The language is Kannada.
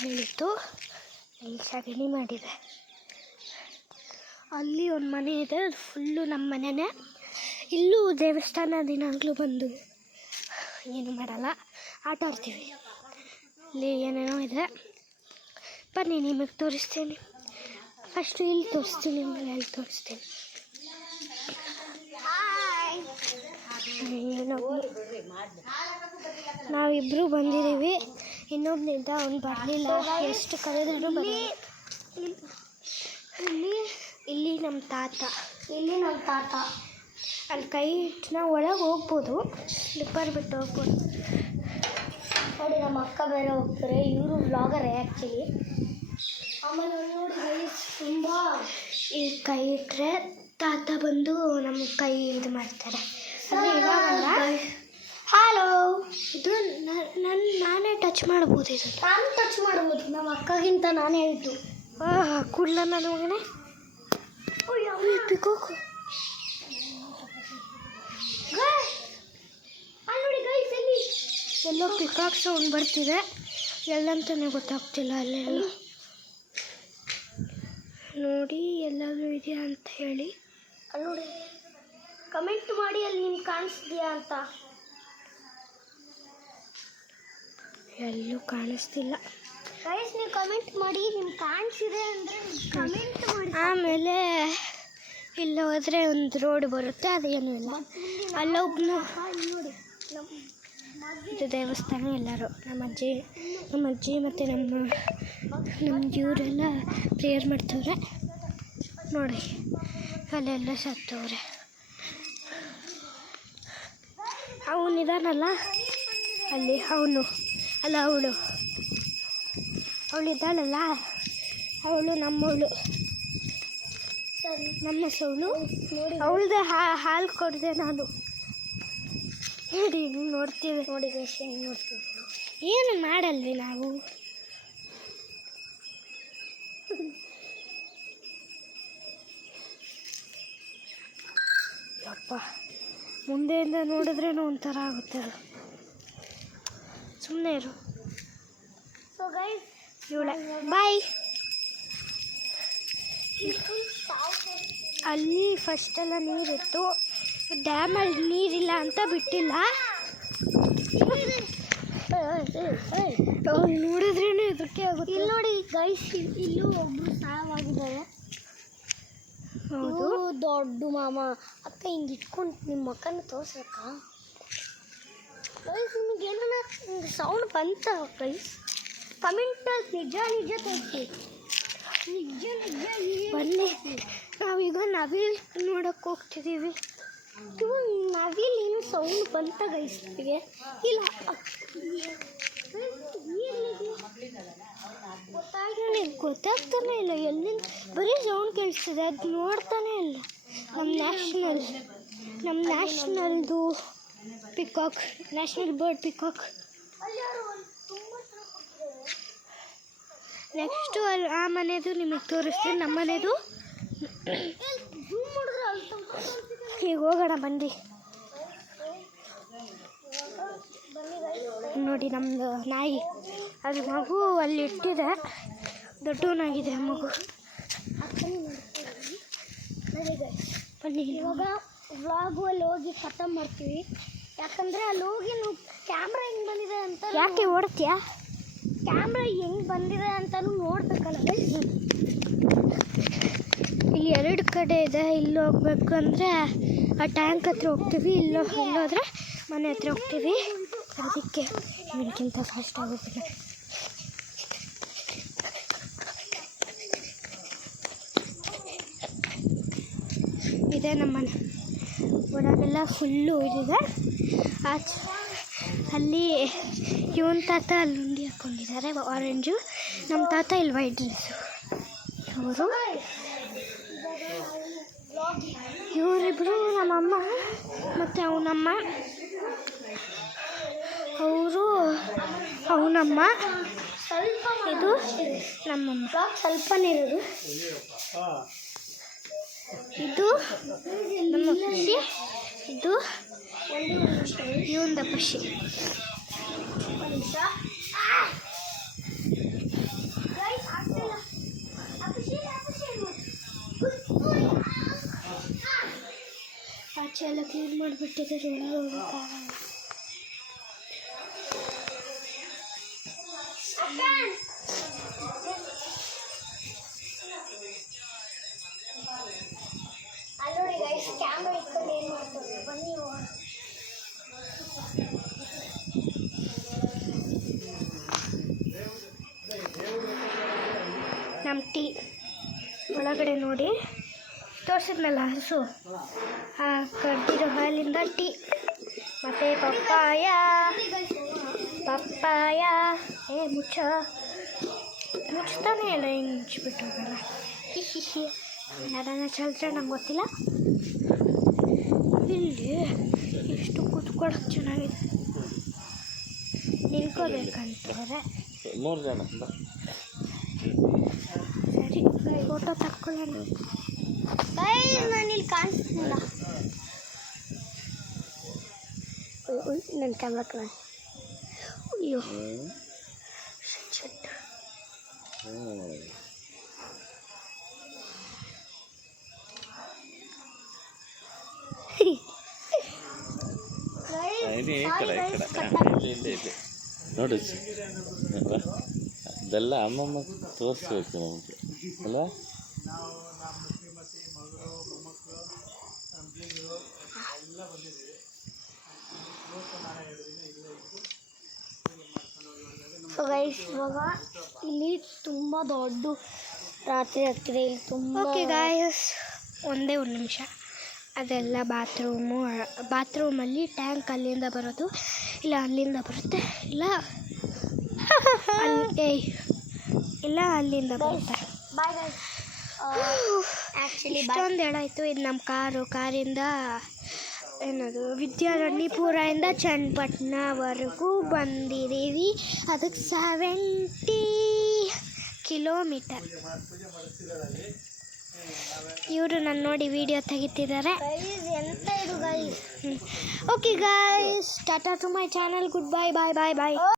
ಹೇಳಿತ್ತು ಇಲ್ಲಿ ಸಗಣಿ ಮಾಡಿದೆ. ಅಲ್ಲಿ ಒಂದು ಮನೆ ಇದೆ, ಅದು ಫುಲ್ಲು ನಮ್ಮ ಮನೆಯೇ. ಇಲ್ಲೂ ದೇವಸ್ಥಾನ ದಿನಾಗಲೂ ಬಂದು ಏನು ಮಾಡಲ್ಲ, ಆಟ ಆಡ್ತೀವಿ. ಇಲ್ಲಿ ಏನೇನೋ ಇದೆ, ಬನ್ನಿ ನಿಮಗೆ ತೋರಿಸ್ತೀನಿ. ಫಸ್ಟು ಇಲ್ಲಿ ತೋರಿಸ್ತೀನಿ, ಆಮೇಲೆ ಅಲ್ಲಿ ತೋರಿಸ್ತೀನಿ. ನಾವಿಬ್ಬರು ಬಂದಿದ್ದೀವಿ, ಇನ್ನೊಬ್ಬನಿದ್ದ ಅವ್ನು ಬರಲಿಲ್ಲ. ಎಷ್ಟು ಕರೆದರೂ ಇಲ್ಲಿ ನಮ್ಮ ತಾತ ಅಲ್ಲಿ ಕೈ ಇಟ್ಟು ನಾವು ಒಳಗೆ ಹೋಗ್ಬೋದು, ಸ್ಲಿಪ್ಪರ್ ಬಿಟ್ಟು ಹೋಗ್ಬೋದು. ನೋಡಿ ನಮ್ಮ ಅಕ್ಕ ಬೇರೆ ಹೋಗ್ತಾರೆ, ಇವರು ವ್ಲಾಗರೇ ಆ್ಯಕ್ಚುಲಿ. ಆಮೇಲೆ ನೋಡಿ ತುಂಬ ಈ ಕೈ ಇಟ್ಟರೆ ತಾತ ಬಂದು ನಮ್ಮ ಕೈ ಇದು ಮಾಡ್ತಾರೆ. ಅದು ಇವಾಗಲ್ಲ. ಹಲೋ, ಇದು ನಾನೇ ಟಚ್ ಮಾಡ್ಬೋದು. ಇದು ನಾನು ಟಚ್ ಮಾಡ್ಬೋದು, ನಮ್ಮ ಅಕ್ಕಗಿಂತ ನಾನೇ ಆಯಿತು. ಕೂಡಲ ನಾನು ಮಗನೇ ಪಿಕೋಕು ನೋಡಿ ಗೈಸ್, ಎಲ್ಲೋ ಪಿಕಾಕ್ ಸೌಂಡ್ ಬರ್ತಿದೆ, ಎಲ್ಲಂತಾನೆ ಗೊತ್ತಾಗ್ತಿಲ್ಲ. ಅಲ್ಲೆಲ್ಲ ನೋಡಿ ಎಲ್ಲಾದರೂ ಇದೆಯಾ ಅಂತ ಹೇಳಿ. ಅಲ್ಲಿ ನೋಡಿ, ಕಮೆಂಟ್ ಮಾಡಿ ಅಲ್ಲಿ ನಿಮ್ಗೆ ಕಾಣಿಸ್ತೀಯಾ ಅಂತ. ಎಲ್ಲೂ ಕಾಣಿಸ್ತಿಲ್ಲ ಗೈಸ್, ನೀವು ಕಮೆಂಟ್ ಮಾಡಿ ನಿಮ್ಗೆ ಕಾಣಿಸಿದೆ ಅಂದರೆ ಕಮೆಂಟ್ ಮಾಡಿ. ಆಮೇಲೆ ಇಲ್ಲಿ ಹೋದರೆ ಒಂದು ರೋಡ್ ಬರುತ್ತೆ, ಅದೇನೂ ಇಲ್ಲ. ಅಲ್ಲೊಬ್ಬನು ನೋಡಿ, ಇದು ದೇವಸ್ಥಾನ. ಎಲ್ಲರೂ ನಮ್ಮ ಅಜ್ಜಿ ಮತ್ತು ನಮ್ಮ ಇವರೆಲ್ಲ ಪ್ರೇಯರ್ ಮಾಡ್ತವ್ರೆ ನೋಡಿ. ಅಲ್ಲೆಲ್ಲ ಸತ್ತವ್ರೆ. ಅವನಿದಾನಲ್ಲ ಅಲ್ಲಿ, ಅಲ್ಲ ಅವಳಿದ್ದಾಳಲ್ಲ, ಅವಳು ನಮ್ಮವಳು, ನಮ್ಮ ಸೌಳು. ಅವಳದೇ ಹಾಲು ಕೊಡಿದೆ ನಾನು. ನೋಡಿ ನೋಡ್ತೀವಿ, ನೋಡಿ ನೋಡ್ತೀವಿ. ಏನು ಮಾಡಲ್ವಿ ನಾವು. ಅಪ್ಪ, ಮುಂದೆಯಿಂದ ನೋಡಿದ್ರೇನೋ ಒಂಥರ ಆಗುತ್ತೆ. ಸುಮ್ಮನೆ ಇರು. ಸೊ ಗೈಸ್, ಇವಳೆ ಬಾಯ್. ಅಲ್ಲಿ ಫಸ್ಟೆಲ್ಲ ನೀರಿತ್ತು, ಡ್ಯಾಮಲ್ಲಿ ನೀರಿಲ್ಲ ಅಂತ ಬಿಟ್ಟಿಲ್ಲ. ನೋಡಿದ್ರೇನು ಇದಕ್ಕೆ ಆಗುತ್ತೆ. ಇಲ್ಲಿ ನೋಡಿ ಗೈಸ್, ಇಲ್ಲೂ ಒಬ್ಬರು ಸಾವಾಗಿದ್ದಾರೆ. ಹೌದು, ದೊಡ್ಡ ಮಾಮ. ಅಕ್ಕ ಹಿಂಗೆ ಇಟ್ಕೊಂಡು ನಿಮ್ಮ ಅಕ್ಕನ ತೋರ್ಸಕ್ಕ ಗೈಸ್. ನಿಮಗೇನ ಸೌಂಡ್ ಬಂತ ಗೈಸ್? ಕಮೆಂಟಲ್ಲಿ ನಿಜ ತೋರಿಸಿ, ನಿಜ ಬನ್ನಿ. ನಾವೀಗ ನವಿಲ್ ನೋಡಕ್ಕೆ ಹೋಗ್ತಿದ್ದೀವಿ. ನವಿಲ್ ಏನು ಸೌಂಡ್ ಬಂತ ಗೈಸ್? ಇಲ್ಲ, ಗೊತ್ತಾಗ್ತಾನೆ ಇಲ್ಲ. ಎಲ್ಲಿಂದ ಬರೀ ಸೌಂಡ್ ಕೇಳಿಸ್ತಿದೆ, ಅದು ನೋಡ್ತಾನೆ ಇಲ್ಲ. ನಮ್ಮ ನ್ಯಾಷನಲ್ದು peacock, national bird peacock. Next ಅಲ್ಲಿ ಆ ಮನೆದು ನಿಮಗೆ ತೋರಿಸ್ತೀನಿ, ನಮ್ಮ ಮನೆದು. ಈಗ ಹೋಗೋಣ ಬನ್ನಿ. ನೋಡಿ ನಮ್ಮದು ನಾಯಿ, ಅದು ಮಗು ಅಲ್ಲಿ ಇಟ್ಟಿದೆ, ದೊಡ್ಡವನಾಗಿದೆ ಮಗು. ಬನ್ನಿ, ಇವಾಗ ವ್ಲಾಗು ಅಲ್ಲಿ ಹೋಗಿ ಖತಮ್ ಮಾಡ್ತೀವಿ. ಯಾಕಂದರೆ ಅಲ್ಲಿ ಹೋಗಿ ನೀವು ಕ್ಯಾಮ್ರಾ ಹೆಂಗೆ ಬಂದಿದೆ ಅಂತ. ಯಾಕೆ ಓಡ್ತೀಯಾ? ಕ್ಯಾಮ್ರಾ ಹೆಂಗೆ ಬಂದಿದೆ ಅಂತಲೂ ನೋಡ್ಬೇಕಲ್ಲ. ಇಲ್ಲಿ ಎರಡು ಕಡೆ ಇದೆ. ಇಲ್ಲಿ ಹೋಗ್ಬೇಕು ಅಂದರೆ ಆ ಟ್ಯಾಂಕ್ ಹತ್ರ ಹೋಗ್ತೀವಿ, ಇಲ್ಲೋದ್ರೆ ಮನೆ ಹತ್ರ ಹೋಗ್ತೀವಿ. ಅದಕ್ಕೆ ನನಗಿಂತ ಫಾಸ್ಟ್ ಆಗೋದಿಲ್ಲ. ಇದೆ ನಮ್ಮ ಮನೆ. ಒಳಗೆಲ್ಲ ಫುಲ್ಲು ಇದಿದೆ. ಅಲ್ಲಿ ಇವನ್ ತಾತ ಅಲ್ಲಿ ಲುಂಗಿ ಹಾಕ್ಕೊಂಡಿದ್ದಾರೆ, ಆರೆಂಜು. ನಮ್ಮ ತಾತ ಇಲ್ಲಿ ವೈಟ್ ಡ್ರೆಸ್ಸು. ಇವರಿಬ್ಬರು ನಮ್ಮಮ್ಮ ಮತ್ತು ಅವನಮ್ಮ. ಅವನಮ್ಮ, ಇದು ನಮ್ಮಮ್ಮ. ಸ್ವಲ್ಪನೇ ಇರೋದು. ಇದು ನಮ್ಮ ಪಕ್ಷಿ, ಇದು ಇವಂದ ಪಕ್ಷಿ. ಕ್ಲೀನ್ ಮಾಡಿಬಿಟ್ಟಿದ್ದಾರೆ ಒಳಗೆ ಹೋಗೋಕ್ಕಾಗಲ್ಲ. ಅಲ್ಲಿ ನೋಡಿ ಗೈಸ್, ಕ್ಯಾಮ್ರಾ ಇಟ್ಕೊಂಡು ಏನು ಮಾಡ್ತಾರೆ ಬನ್ನಿ ಹೋಗೋಣ. ನಮ್ಮ ಟೀ ಒಳಗಡೆ ನೋಡಿ ತೋರಿಸಿದ್ನಲ್ಲ ಹಸು, ಆ ಕಡ್ದಿರೋ ಹಾಲಿಂದ ಟೀ ಮತ್ತು ಪಪ್ಪಾಯ ಮುಚ್ತಾನೆ ಇಲ್ಲ, ಹಿಂಗೆ ಮುಚ್ಚಿಬಿಟ್ಟು ಹೋಗಲ್ಲ. ಯಾರನ್ನ ಚಲ್ತ್ರೆ ನಂಗೆ ಗೊತ್ತಿಲ್ಲ. ಇಲ್ಲಿ ಎಷ್ಟು ಕೂತ್ಕೊಳ್ಳೋಕೆ ಚೆನ್ನಾಗಿದೆ, ನಿಂತ್ಕೋಬೇಕಂತವ್ರೆ. 3 ಜನ ಸರಿ, ಫೋಟೋ ತಕ್ಕೊಳ್ಳೋಣ. ನಾನು ಇಲ್ಲಿ ಕಾಣಿಸ್ತಿಲ್ಲ. ನನ್ನ ಕ್ಯಾಮ್ರಾ ಕಾಣ. ಅಯ್ಯೋ ನೋಡಿ ಅದೆಲ್ಲ ಅಮ್ಮಮ್ಮ ತೋರಿಸ್ಬೇಕು ನಮಗೆ ಅಲ್ಲ. ಗೈಸ್, ಇವಾಗ ಇಲ್ಲಿ ತುಂಬ ದೊಡ್ಡ ರಾತ್ರಿ ಆಗ್ತಿದೆ. ಇಲ್ಲಿ ತುಂಬ ಓಕೆ ಗಾಯಸ್, ಒಂದೇ ಒಂದು ನಿಮಿಷ. ಅದೆಲ್ಲ ಬಾತ್ರೂಮಲ್ಲಿ ಟ್ಯಾಂಕ್ ಅಲ್ಲಿಂದ ಬರೋದು, ಇಲ್ಲ ಅಲ್ಲಿಂದ ಬರುತ್ತೆ, ಇಲ್ಲ ಅಲ್ಲಿಂದ ಬರುತ್ತೆ. ಆ್ಯಕ್ಚುಲಿ ಇಷ್ಟೊಂದು ಹೇಳಾಯಿತು. ಇದು ನಮ್ಮ ಕಾರಿಂದ ಏನದು ವಿದ್ಯಾರಣ್ಯಪುರದಿಂದ ಚನ್ನಪಟ್ಟಣವರೆಗೂ ಬಂದಿದ್ದೀವಿ. ಅದಕ್ಕೆ 70 ಕಿಲೋಮೀಟರ್. ಇವರು ನನ್ನ ನೋಡಿ ವಿಡಿಯೋ ತೆಗಿತಿದ್ದಾರೆ. ಎಂತ ಇದು guys. Okay guys, tata to my channel. Good bye.